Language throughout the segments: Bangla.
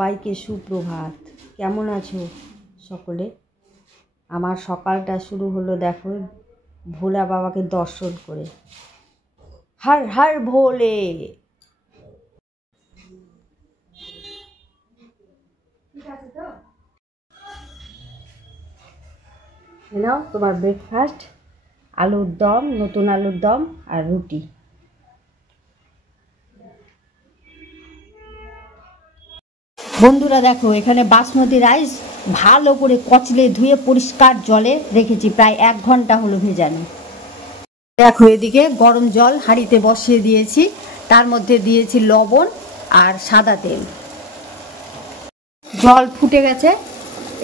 সবাইকে সুপ্রভাত। কেমন আছো সকলে? আমার সকালটা শুরু হলো দেখো ভোলা বাবাকে দর্শন করে। হর হর ভোলে। নাও তোমার ব্রেকফাস্ট, আলুর দম, নতুন আলুর দম আর রুটি। বন্ধুরা দেখো, এখানে বাসমতি রাইস ভালো করে কচলে ধুয়ে পরিষ্কার জলে রেখেছি, প্রায় 1 ঘন্টা হলো ভেজানো। দেখো এদিকে গরম জল হাঁড়িতে বসিয়ে দিয়েছি, তার মধ্যে দিয়েছি লবণ আর সাদা তেল। জল ফুটে গেছে,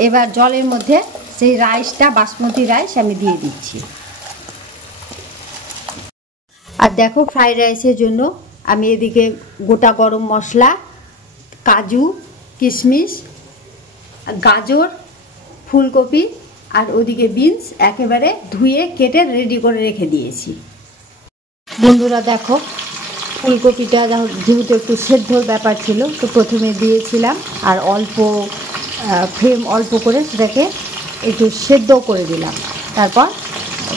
এবার জলের মধ্যে সেই রাইসটা, বাসমতি রাইস আমি দিয়ে দিচ্ছি। আর দেখো ফ্রাইড রাইসের জন্য আমি এদিকে গোটা গরম মশলা, কাজু, কিশমিশ, গাজর, ফুলকপি আর ওদিকে বিনস একেবারে ধুয়ে কেটে রেডি করে রেখে দিয়েছি। বন্ধুরা দেখো, ফুলকপিটা যেহেতু একটু সেদ্ধর ব্যাপার ছিল, তো প্রথমে দিয়েছিলাম আর ফ্লেম অল্প করে সেটাকে একটু সেদ্ধ করে দিলাম। তারপর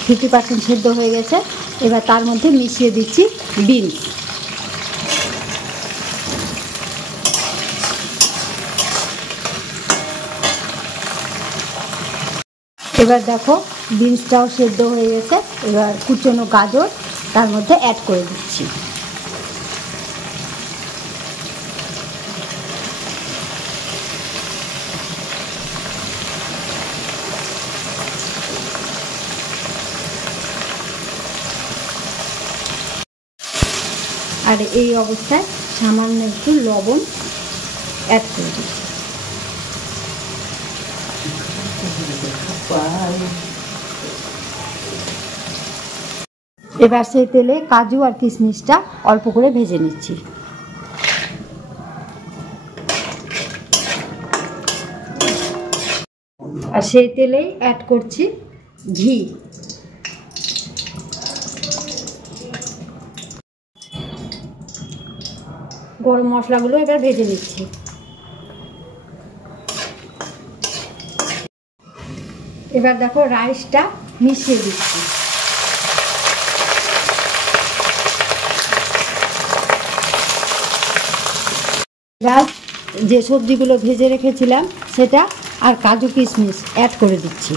50% সেদ্ধ হয়ে গেছে, এবার তার মধ্যে মিশিয়ে দিচ্ছি বিনস। এবার দেখো বিনসটাও সেদ্ধ হয়ে গেছে, এবার কুচনো গাজর তার মধ্যে অ্যাড করে দিচ্ছি। আর এই অবস্থায় সামান্য একটু লবণ অ্যাড করে দিচ্ছি। এবার সেই তেলে কাজু আর কিশমিশটা অল্প করে ভেজে নিচ্ছি। আর সেই তেলেই অ্যাড করছি ঘি। গরম মশলাগুলো এবার ভেজে নিচ্ছি। এবার দেখো রাইসটা মিশিয়ে দিচ্ছি। এবার যে সবজিগুলো ভেজে রেখেছিলাম সেটা আর কাজু কিশমিশ অ্যাড করে দিচ্ছি।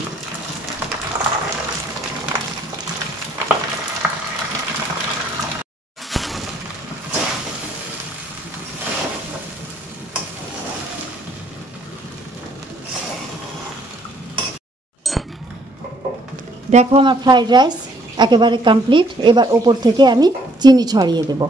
দেখো আমার ফ্রাইড রাইস একেবারে কমপ্লিট। এবার ওপর থেকে আমি চিনি ছড়িয়ে দেব।